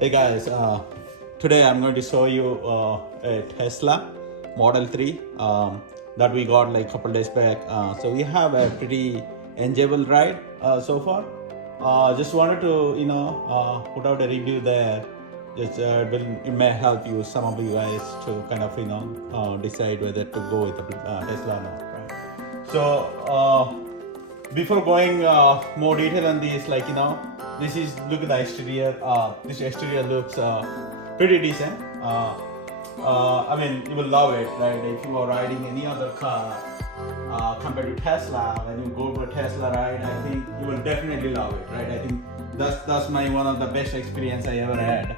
Hey guys, today I'm going to show you a Tesla Model 3 that we got like a couple days back. So we have a pretty enjoyable ride so far. Just wanted to put out a review there. Just it may help you, some of you guys, to kind of decide whether to go with the Tesla or not. Right? So before going more detail on this, this is, look at the exterior. This exterior looks pretty decent. I mean, you will love it, right? If you are riding any other car compared to Tesla, when you go for a Tesla ride, I think you will definitely love it, right? I think that's my one of the best experience I ever had.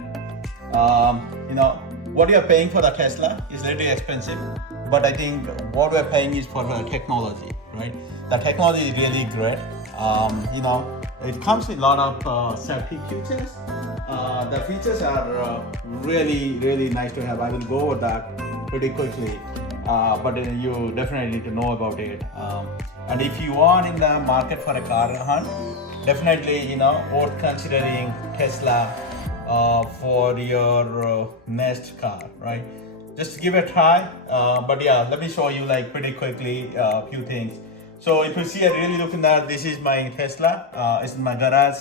What you are paying for the Tesla is really expensive, but I think what we're paying is for the technology, right? The technology is really great. It comes with a lot of safety features. The features are really nice to have. I will go over that pretty quickly, but you definitely need to know about it. And if you are in the market for a car hunt, definitely worth considering Tesla for your next car, right? Just give it a try. But yeah, let me show you like pretty quickly a few things. So if you see, I really looking at this is my Tesla. It's in my garage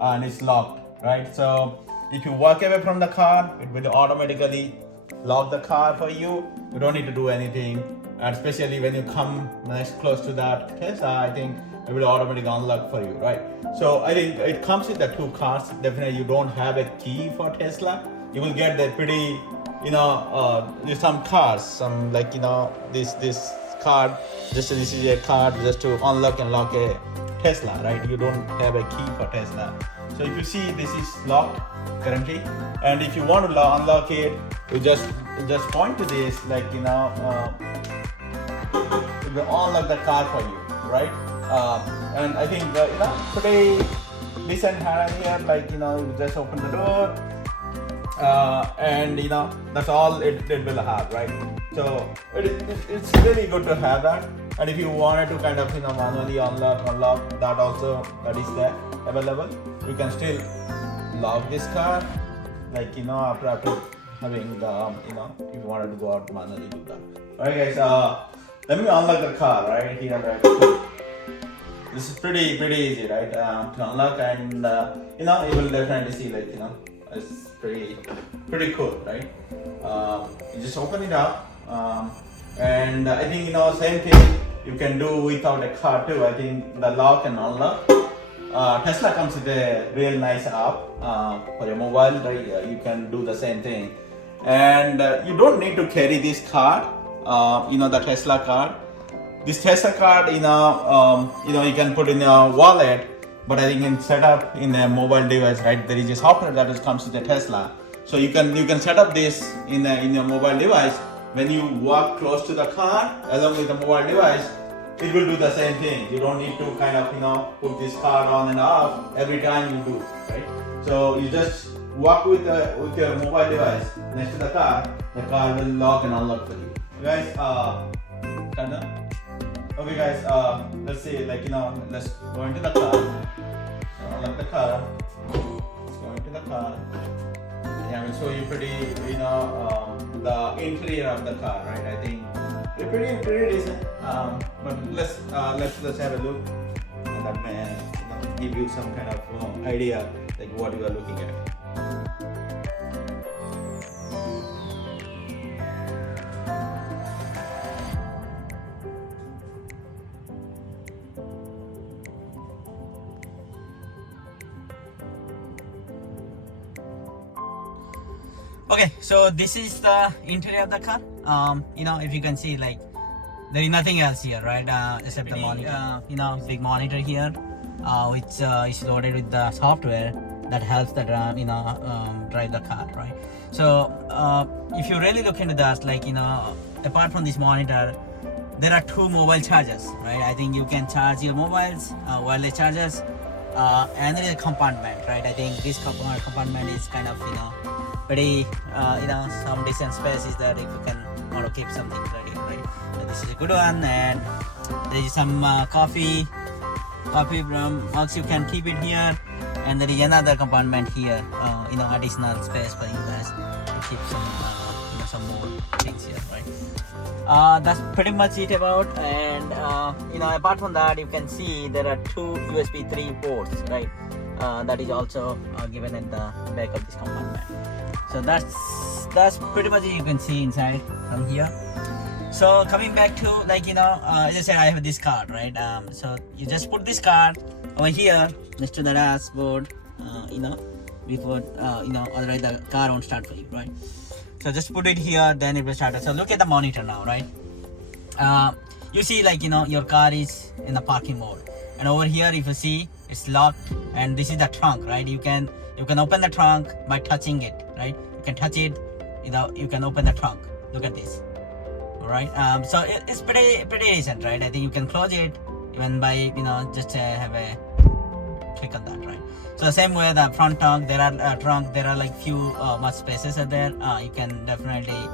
and it's locked, right? So if you walk away from the car, it will automatically lock the car for you. You don't need to do anything. And especially when you come next close to that Tesla, I think it will automatically unlock for you, right? So I think it comes with the two cars. Definitely you don't have a key for Tesla. You will get the pretty, there's some cars, some like, this card, this is a card just to unlock and lock a Tesla, right? You don't have a key for Tesla. So if you see, this is locked currently, and if you want to unlock it, you just point to this, like it will unlock the car for you, right? And I think pretty decent hand here, like you just open the door, and that's all it will have, right? So it's really good to have that. And if you wanted to kind of manually unlock that also, that is there available. You can still lock this car, like after having the if you wanted to go out manually do that. Alright guys, let me unlock the car right here, right? This is pretty easy, right? To unlock, and you will definitely see, like it's pretty cool, right? You just open it up, and I think same thing you can do without a car too. I think the lock and unlock. Tesla comes with a real nice app for your mobile, right? You can do the same thing, and you don't need to carry this card. The Tesla card. This Tesla card, you can put in a wallet, but I think it's set up in a mobile device, right? There is a software that comes with the Tesla, so you can set up this in your mobile device. When you walk close to the car along with the mobile device, it will do the same thing. You don't need to kind of put this card on and off every time you do, right? So you just walk with your mobile device next to the car will lock and unlock for you. Guys, done? Okay guys, let's see, let's go into the car. So unlock the car. Let's go into the car. Yeah, I will show you pretty, the interior of the car, right? I think it's pretty decent. But let's have a look, and that may give you some kind of idea like what you are looking at. Okay, so this is the interior of the car. If you can see, like there is nothing else here, right? Except the monitor. Big monitor here, which is loaded with the software that helps the drive the car, right? So if you really look into that, apart from this monitor, there are two mobile chargers, right? I think you can charge your mobiles, wireless chargers, and there is a compartment, right? I think this compartment is kind of pretty some decent space is there if you can want to keep something ready, right? So this is a good one, and there is some coffee mugs, you can keep it here. and there is another compartment here, additional space for you guys to keep some some more things here, right? That's pretty much it about. And apart from that, you can see there are two USB 3 ports, right? That is also given at the back of this compartment. So that's pretty much it you can see inside from here. So coming back to as I said, I have this card, right? So you just put this card over here next to the dashboard, before otherwise the car won't start for you, right? So just put it here, then it will start. So look at the monitor now, right? You see your car is in the parking mode, and over here if you see it's locked, and this is the trunk, right? You can open the trunk by touching it, right? You can touch it, you can open the trunk. Look at this. All right. So it's pretty decent, right? I think you can close it even by just have a click on that, right? So the same way the front trunk, there are like few much spaces are there. You can definitely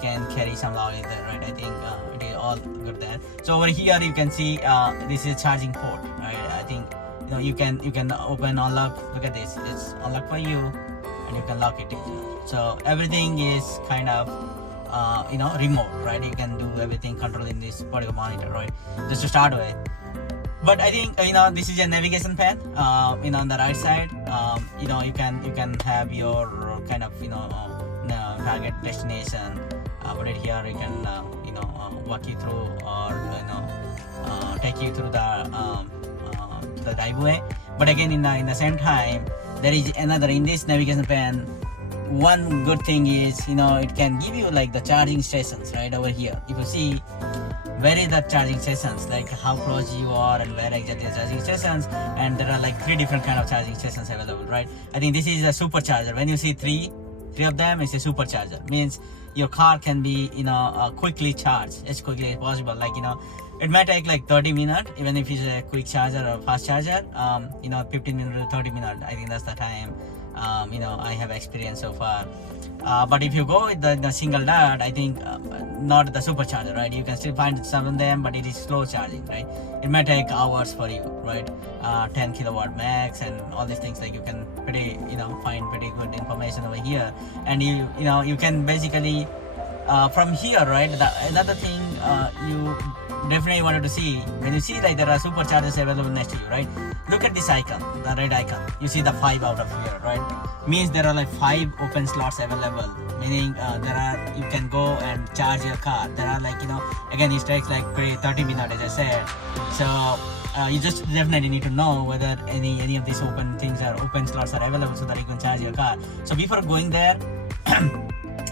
carry some luggage there, right? I think it is all good there. So over here you can see this is a charging port, right? I think you can open, unlock. Look at this, it's unlocked for you, and you can lock it in. So everything is kind of remote, right? You can do everything controlling this particular monitor, right? Just to start with. But I think this is a navigation pad. On the right side, you can have your kind of target destination. Put it here. You can walk you through, or take you through the driveway. But again, in the same time, there is another in this navigation pad. One good thing is it can give you like the charging stations right over here. If you see where is the charging stations, like how close you are and where exactly the charging stations, and there are like 3 different kind of charging stations available, right? I think this is a supercharger. When you see three of them, it's a supercharger. Means your car can be quickly charged as quickly as possible. It might take like 30 minutes, even if it's a quick charger or fast charger. 15 minutes to 30 minutes. I think that's the time I have experienced so far. But if you go with the single dart, I think not the supercharger, right? You can still find some of them, but it is slow charging, right? It might take hours for you, right? 10 kilowatt max and all these things. Like you can find pretty good information over here, and you can basically from here, right? Another thing you definitely wanted to see, when you see like there are superchargers available next to you, right? Look at this icon, the red icon. You see the 5 out of here, right? Means there are like 5 open slots available, meaning you can go and charge your car. There are again it takes like 30 minutes as I said. So you just definitely need to know whether any of these open slots are available so that you can charge your car. So before going there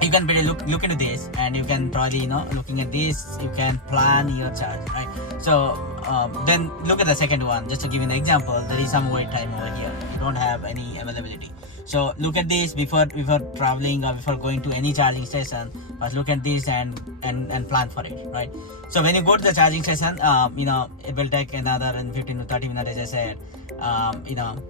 you can really look into this, and you can probably looking at this you can plan your charge, right? So then look at the second one. Just to give you an example, there is some wait time over here. You don't have any availability. So look at this before traveling or before going to any charging station. But look at this and plan for it, right? So when you go to the charging station, it will take another 15 to 30 minutes, as I said.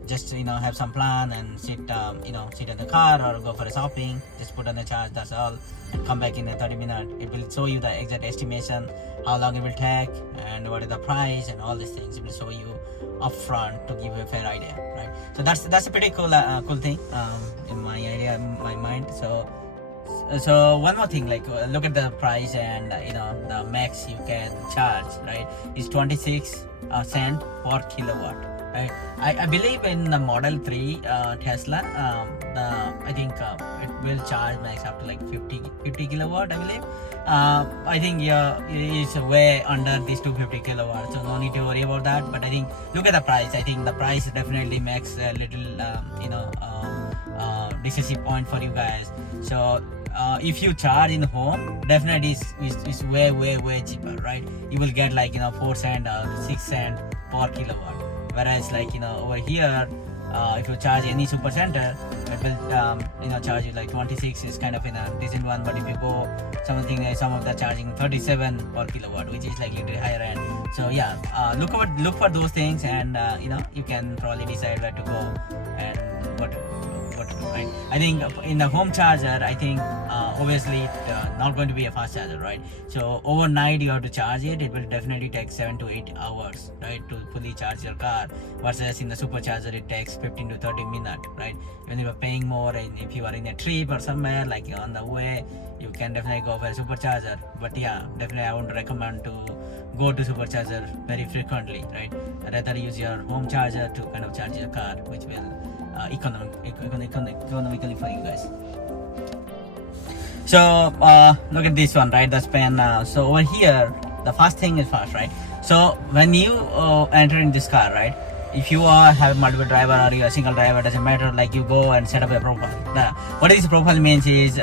Just have some plan and sit in the car or go for a shopping. Just put on the charge. That's all, and come back in 30 minutes. It will show you the exact estimation, how long it will take, and what is the price, and all these things. It will show you upfront to give you a fair idea, right? So that's a pretty cool thing in my mind. So one more thing, look at the price, and the max you can charge, right, is 26 cent per kilowatt, right? I believe in the Model 3 Tesla, I think it will charge max up to like 50 kilowatt, I believe. I think it's way under these 250 kilowatts, so no need to worry about that. But I think look at the price. I think the price definitely makes a little decisive point for you guys. So if you charge in home, definitely it's way cheaper, right? You will get 4 cent or 6 cent per kilowatt. Whereas over here, if you charge any super center, it will charge you 26 is kind of in a decent one. But if you go some of the charging 37 per kilowatt, which is little higher end. So yeah, look for those things, and you can probably decide where to go and what to, right? I think in the home charger, I think obviously not going to be a fast charger, right? So overnight you have to charge it. It will definitely take 7 to 8 hours, right, to fully charge your car. Versus in the supercharger, it takes 15 to 30 minutes, right? When you are paying more, and if you are in a trip or somewhere like on the way, you can definitely go for a supercharger. But yeah, definitely I would recommend to go to supercharger very frequently, right? Rather use your home charger to kind of charge your car, which will economically for you guys. So look at this one, right? The span. So over here, the first thing is fast, right? So when you enter in this car, right? If you have multiple driver or you're a single driver, doesn't matter. Like you go and set up a profile. What this profile means is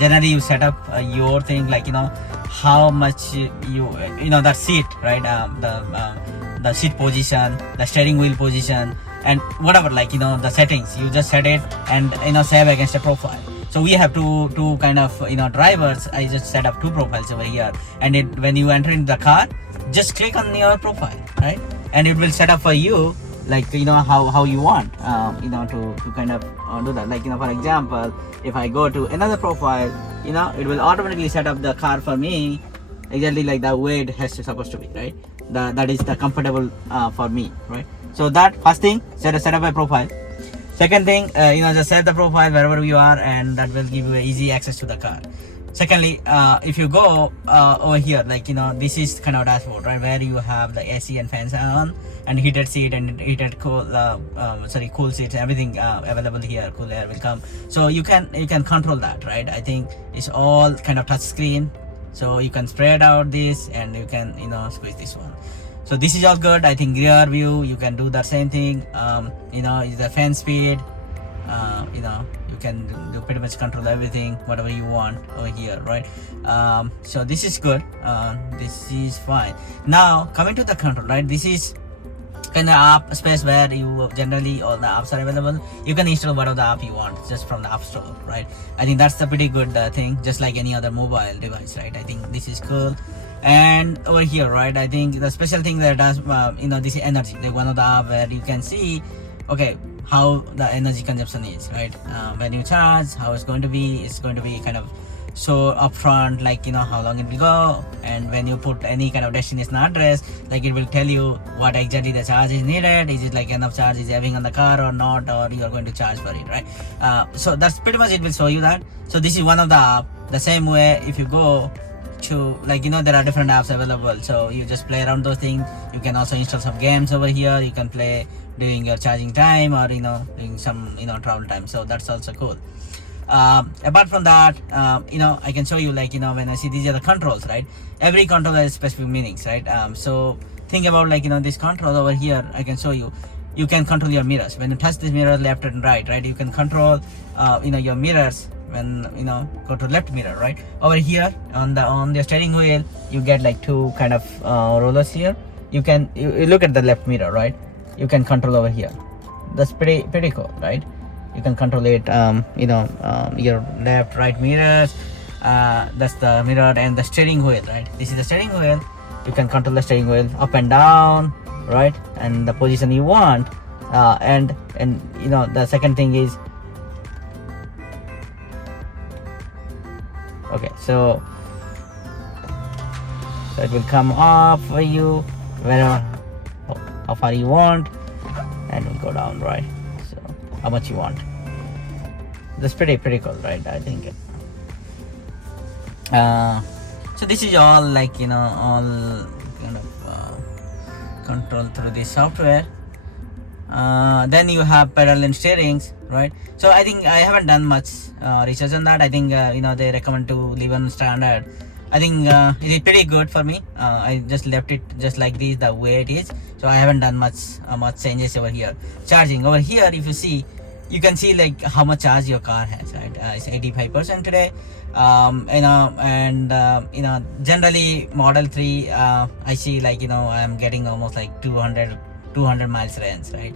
generally you set up your thing, like how much that seat, right? The seat position, the steering wheel position, and whatever, like the settings. You just set it and save against a profile. So we have two kind of drivers. I just set up 2 profiles over here, and when you enter into the car, just click on your profile, right? And it will set up for you, like how you want to kind of do that. Like for example, if I go to another profile, it will automatically set up the car for me exactly like the way it has to supposed to be, right? That is the comfortable for me, right? So that first thing, set up a profile. Second thing, just set the profile wherever you are, and that will give you easy access to the car. Secondly, if you go over here, like this is kind of dashboard, right, where you have the AC and fans on, and heated seat and heated cool seats, everything available here. Cool air will come, so you can control that, right? I think it's all kind of touch screen, so you can spread out this and you can squeeze this one. So this is all good. I think rear view, you can do that same thing. The fan speed, you can do pretty much control everything, whatever you want over here, right? So this is good. This is fine. Now coming to the control, right? This is kind of app space where you generally all the apps are available. You can install whatever the app you want just from the app store, right? I think that's the pretty good thing, just like any other mobile device, right? I think this is cool. And over here, right, I think the special thing that does this is energy, like one of the app where you can see how the energy consumption is, right? When you charge, how it's going to be kind of so upfront, like how long it will go. And when you put any kind of destination address, like it will tell you what exactly the charge is needed. Is it like enough charge is having on the car or not, or you are going to charge for it, right? So that's pretty much, it will show you that. So this is one of the app. The same way, if you go to there are different apps available, so you just play around those things. You can also install some games over here. You can play during your charging time, or doing some travel time, so that's also cool. Apart from that, I can show you, like when I see these are the controls, right? Every control has specific meanings, right? So think about this control over here. I can show you. You can control your mirrors. When you touch this mirror left and right, you can control your mirrors. When go to left mirror, right? Over here on the steering wheel, you get like 2 kind of rollers here. You look at the left mirror, right? You can control over here. That's pretty cool, right? You can control it, your left, right mirrors. That's the mirror, and the steering wheel, right? This is the steering wheel. You can control the steering wheel up and down, right? And the position you want. And the second thing is, okay, so it will come up for you wherever, how far you want, and will go down, right? So how much you want. That's pretty cool, right? I think. So this is all all kind of control through this software. Then you have pedal and steerings, right? So I think I haven't done much research on that. I think they recommend to leave on standard. I think it is pretty good for me. I just left it just like this, the way it is. So I haven't done much changes over here. Charging over here, if you see, you can see like how much charge your car has, right? It's 85% today. Generally Model 3, I see I'm getting almost like 200 miles range, right?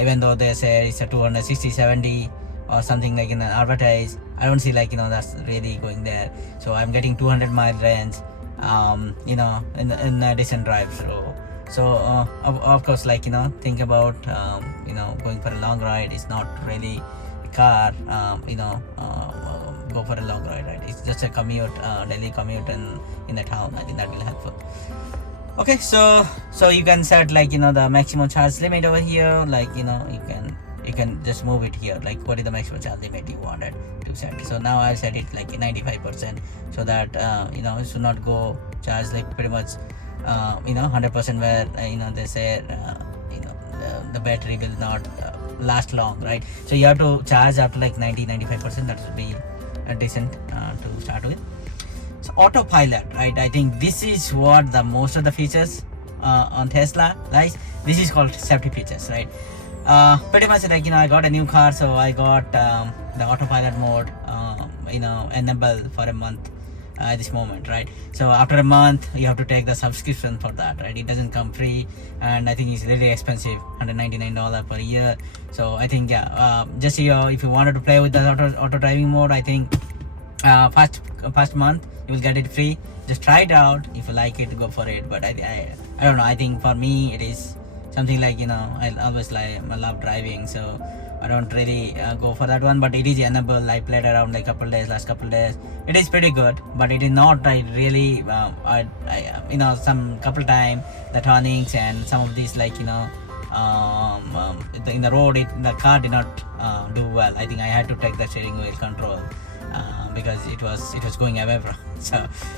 Even though they say it's a 260, 70 or something like in an advertise, I don't see that's really going there. So I'm getting 200 mile range, in a decent drive through. So of course, think about going for a long ride is not really car, go for a long ride, right? It's just a commute, daily commute in the town. I think that will be helpful. Okay, so you can set like the maximum charge limit over here, like you can just move it here, like what is the maximum charge limit you wanted to set. So now I'll set it like 95%, so that it should not go charge like pretty much 100% where they say the battery will not last long, right? So you have to charge up to like 90-95%. That should be decent to start with. So Autopilot, right? I think this is what the most of the features on Tesla, guys. This is called safety features, right? Pretty much like I got a new car, so I got the Autopilot mode enabled for a month at this moment, right? So after a month you have to take the subscription for that, right? It doesn't come free, and I think it's really expensive, $199 per year. So I think just if you wanted to play with the auto driving mode, I think first month you will get it free. Just try it out. If you like it, go for it. But I don't know, I think for me it is something like I always I love driving, so I don't really go for that one. But it is enabled. I played around like last couple days. It is pretty good, but it is not really some couple time the turnings and some of these like in the road the car did not do well. I think I had to take the steering wheel control because it was going away from.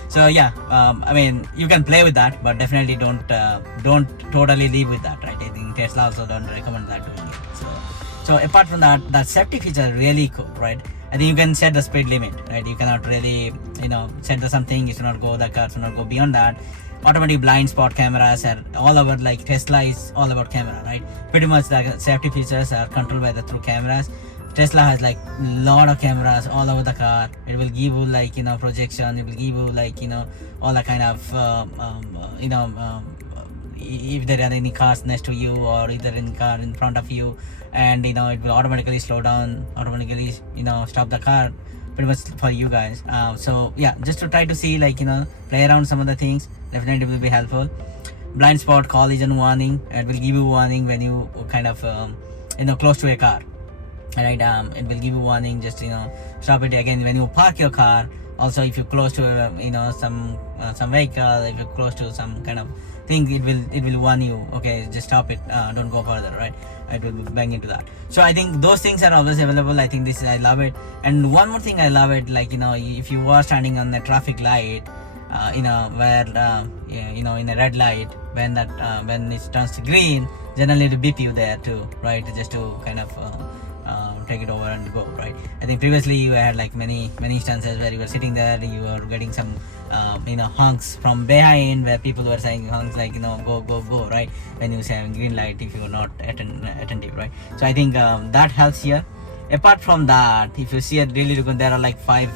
So yeah, I mean you can play with that, but definitely don't totally live with that, right? I think Tesla also don't recommend that doing it. So apart from that, the safety feature are really cool, right? I think you can set the speed limit, right? You cannot really set the something. You should not go, the car should not go beyond that. Automatic blind spot cameras are all over, like Tesla is all about camera, right? Pretty much the safety features are controlled by through cameras. Tesla has like lot of cameras all over the car. It will give you like projection. It will give you like all the kind of if there are any cars next to you, or if there is any car in front of you, and it will automatically slow down, automatically stop the car, pretty much for you guys. So yeah, just to try to see like play around some of the things, definitely will be helpful. Blind spot collision warning, it will give you warning when you kind of close to a car, right? It will give you warning, just stop it again when you park your car. Also if you're close to some vehicle, if you're close to some kind of thing, it will warn you, okay, just stop it, don't go further, right? It will bang into that. So I think those things are always available. I think I love it. And one more thing I love it, like if you are standing on the traffic light, where in a red light, when it turns to green, generally to beep you there too, right? Just to kind of take it over and go, right? I think previously you had like many instances where you were sitting there, you were getting some honks from behind, where people were saying honks like go, right? When you say green light, if you're not attentive, right? So I think that helps here. Apart from that, if you see it really good, there are like five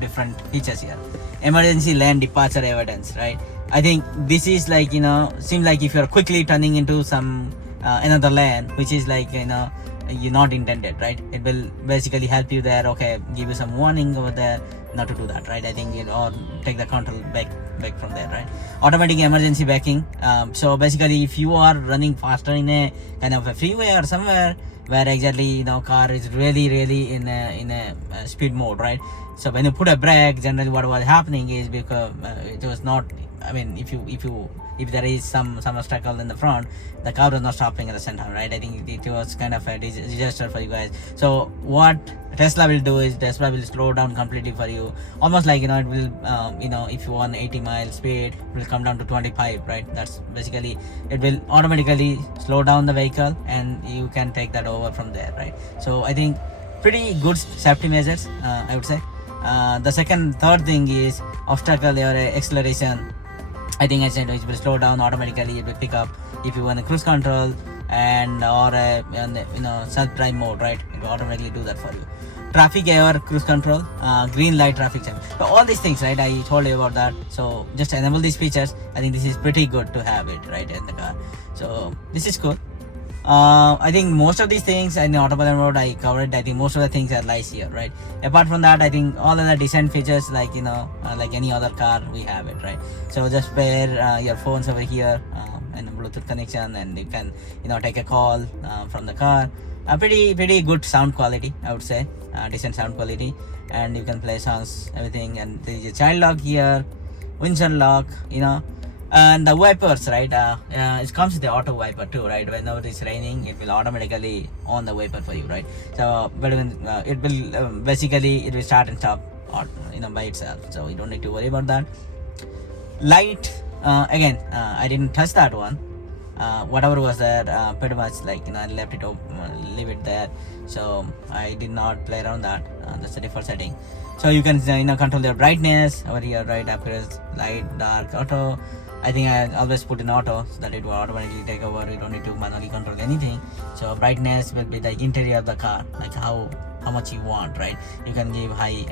different features here. Emergency lane departure evidence, right? I think this is like seems like if you're quickly turning into some another lane, which is like you're not intended, right? It will basically help you there, okay, give you some warning over there not to do that, right? I think or take the control back from there, right? Automatic emergency braking. So basically if you are running faster in a kind of a freeway or somewhere where exactly car is really in a speed mode, right? So when you put a brake, generally what was happening is because it was not, I mean, if there is some obstacle in the front, the car was not stopping at the center, right? I think it was kind of a disaster for you guys. So what Tesla will do is Tesla will slow down completely for you, almost like it will if you want 80 miles speed, it will come down to 25, right? That's basically, it will automatically slow down the vehicle and you can take that over from there, right? So I think pretty good safety measures, I would say. The third thing is obstacle or acceleration. I think I said it will slow down automatically. It will pick up if you want a cruise control and or self-drive mode, right? It will automatically do that for you. Traffic aware cruise control, green light traffic jam. So all these things, right? I told you about that. So just enable these features. I think this is pretty good to have it right in the car. So this is cool. I think most of these things in the Autopilot mode I covered. I think most of the things are lies here, right? Apart from that, I think all of the decent features, like like any other car, we have it, right? So just pair your phones over here and a Bluetooth connection, and you can take a call from the car. a pretty good sound quality, I would say. Decent sound quality, and you can play songs, everything. And there is a child lock here, windshield lock, and the wipers, right? It comes with the auto wiper too, right? Whenever it's raining, it will automatically on the wiper for you, right? So but when it will basically it will start and stop by itself, so you don't need to worry about that. Light, again, I didn't touch that one. Whatever was there, pretty much I left it leave it there, so I did not play around that. That's the default setting. So you can control your brightness over here, right? Appearance, light, dark, auto. I think I always put in auto so that it will automatically take over. You don't need to manually control anything. So brightness will be the interior of the car, like how much you want, right? You can give high,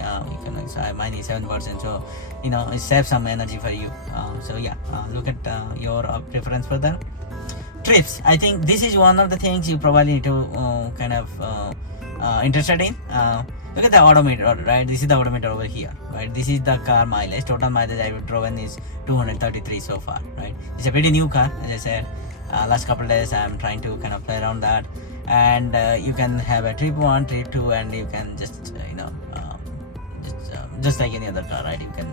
so mine is 7%, so it saves some energy for you. So yeah, look at your preference for that. Trips, I think this is one of the things you probably need to interested in. Look at the odometer, right? This is the odometer over here, right? This is the car mileage. Total mileage I've driven is 233 so far, right? It's a pretty new car, as I said. Last couple of days I'm trying to kind of play around that, and you can have a trip 1, trip 2, and you can just just like any other car, right? You can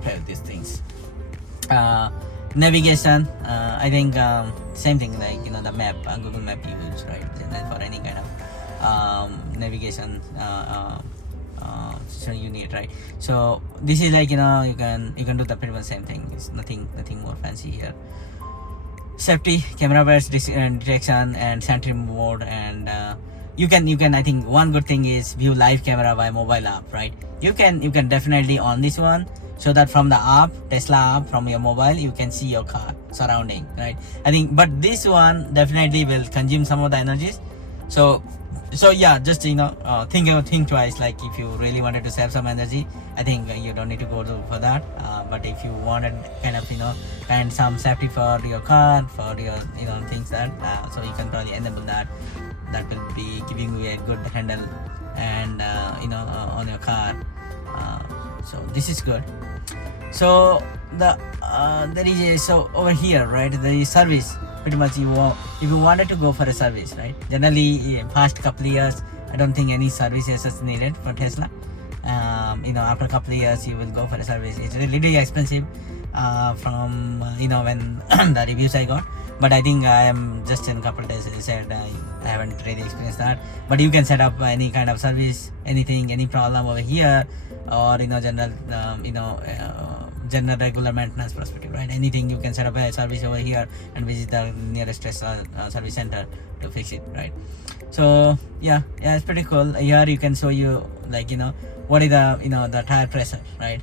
play with these things. Navigation, I think same thing, like the map, Google Map you use, right? For any kind of navigation so you need, right? So this is like you can do the pretty much same thing. It's nothing more fancy here. Safety, camera based detection and sentry mode, and you can I think one good thing is view live camera by mobile app, right? You can definitely on this one, so that from the app, Tesla app, from your mobile, you can see your car surrounding, right? I think, but this one definitely will consume some of the energies. So yeah, just think twice. Like if you really wanted to save some energy, I think you don't need to go for that. But if you wanted kind of and some safety for your car, for your things that so you can probably enable that. That will be giving you a good handle and on your car. So this is good. So there is over here, right? There is service. Pretty much if you wanted to go for a service, right? Generally, past couple of years, I don't think any services is needed for Tesla. After a couple of years, you will go for a service. It's really expensive from when the reviews I got. But I think I am just in a couple of days, as I said, I haven't really experienced that. But you can set up any kind of service, any problem over here, or general regular maintenance perspective, right? Anything you can set up a service over here and visit the nearest Tesla service center to fix it, right? So yeah, it's pretty cool. Here you can show you what is the tire pressure, right?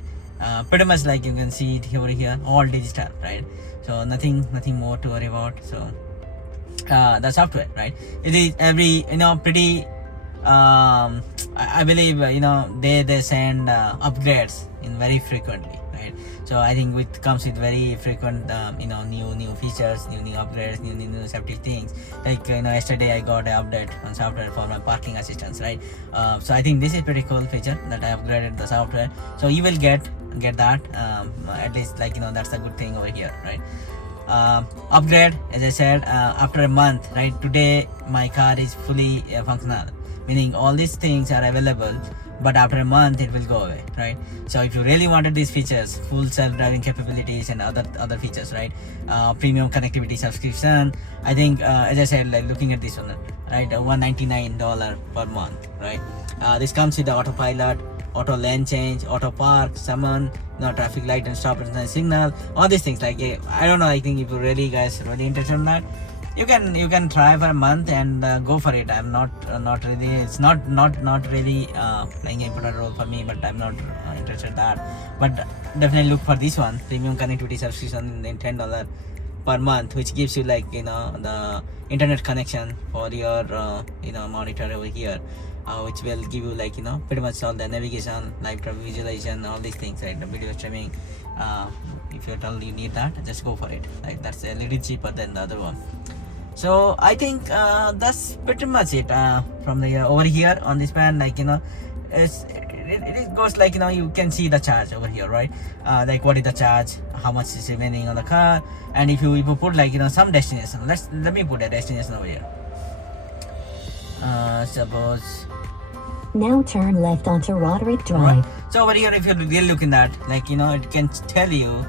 Pretty much like you can see it over here, all digital, right? So nothing more to worry about. So the software, right? It is every pretty I believe they send upgrades in very frequently, right? So I think it comes with very frequent new features, new upgrades, new safety things. Like yesterday I got an update on software for my parking assistance, right? So I think this is pretty cool feature that I upgraded the software. So you will get that at least that's a good thing over here, right? Upgrade, as I said, after a month, right? Today my car is fully functional, meaning all these things are available, but after a month it will go away, right? So if you really wanted these features, full self-driving capabilities and other features, right? Premium connectivity subscription, I think as I said, like looking at this one, right? $199 per month, right? This comes with the autopilot, auto lane change, auto park, summon, traffic light and stop and signal, all these things. Like I don't know, I think if you really interested in that, you can try for a month and go for it. I'm not really, it's not really playing an important role for me, but I'm not interested in that. But definitely look for this one, premium connectivity subscription in $10 per month, which gives you the internet connection for your monitor over here, which will give you pretty much all the navigation, live traffic visualization, all these things, right? The video streaming. If you totally need that, just go for it. Like that's a little cheaper than the other one. So I think that's pretty much it from the over here on this pan. It goes you can see the charge over here, right? What is the charge, how much is remaining on the car, and if you put some destination. Let me put a destination over here. Suppose. Now turn left onto Roderick Drive. Right. So over here, if you really look in that, like it can tell you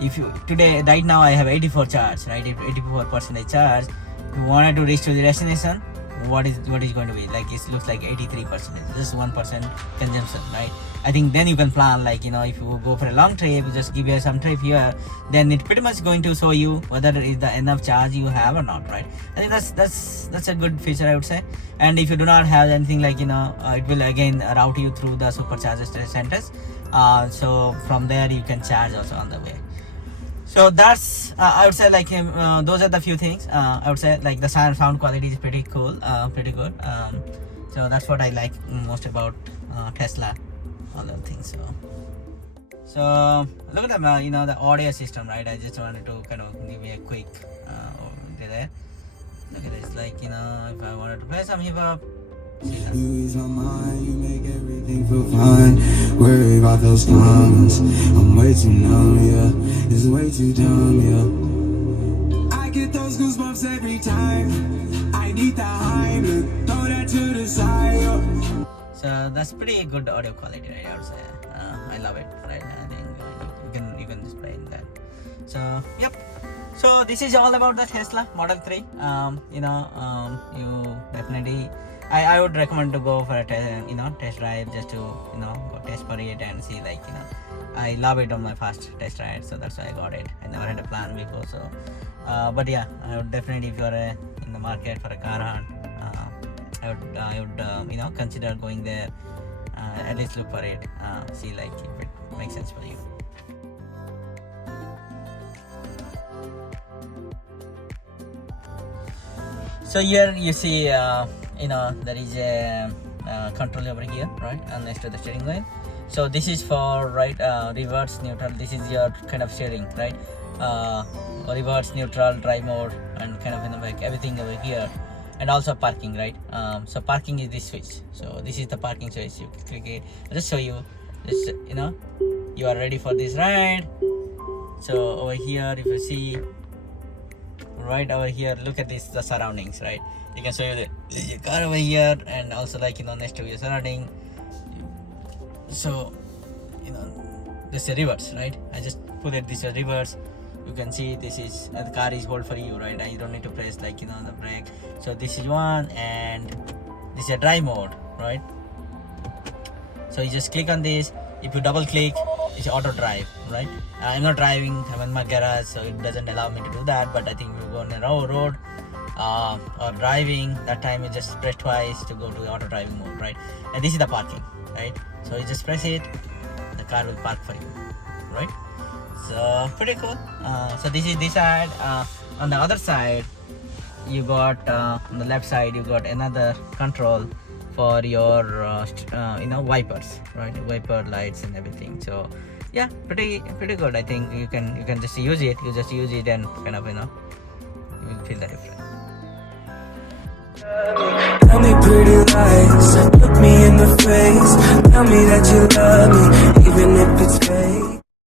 if you today right now I have 84 charge, right? 84% charge. If you wanted to reach to the destination, what is going to be like? It looks like 83%, just 1% consumption, right? I think then you can plan like if you go for a long trip, you just give you some trip here, then it pretty much going to show you whether it is the enough charge you have or not, right? I think that's a good feature, I would say. And if you do not have anything like it will again route you through the supercharger centers. So from there you can charge also on the way. So that's I would say like those are the few things. I would say like the sound quality is pretty cool, pretty good. So that's what I like most about Tesla, all the things. So look at the the audio system, right? I just wanted to kind of give you a quick overview there. Look at this, like if I wanted to play some hip hop. You ease my mind, you make everything feel fine. Worry about those comments, I'm way too numb, yeah. It's way too dumb, yeah. I get those goosebumps every time. I need the high, throw that to the side, yeah. So that's pretty good audio quality, right? I would say. I love it, right? I think you can just play in that. So yep. So this is all about the Tesla Model 3. You definitely. I would recommend to go for a test drive just to go test for it and see I love it on my first test ride, so that's why I got it. I never had a plan before, so but yeah, I would definitely, if you're in the market for a car hunt, I would consider going there, at least look for it, see if it makes sense for you. So here you see there is a control over here, right, and next to the steering wheel. So this is for reverse, neutral. This is your kind of steering, right? Reverse, neutral, drive mode, and kind of like everything over here, and also parking, right? So parking is this switch. So this is the parking switch. You click it. I'll just show you. Just you are ready for this ride. So over here, if you see. Right over here, look at this, the surroundings, right? You can show you the car over here, and also next to your surrounding. So this is reverse, right? I just put it this is reverse. You can see this is the car is hold for you, right? And you don't need to press the brake. So this is one, and this is a drive mode, right? So you just click on this. If you double click, it's auto drive, right? I'm not driving, I'm in my garage, so it doesn't allow me to do that. But I think if you go on a road or driving, that time you just press twice to go to the auto driving mode, right? And this is the parking, right? So you just press it, the car will park for you, right? So pretty cool. So this is this side. On the other side, you got on the left side you got another control for your wipers, right? Wiper lights and everything. So yeah, pretty good. I think you can just use it. You just use it and kind of you will feel the difference. Tell me pretty lies, look me in the face. Tell me that you love me, even if it's fake.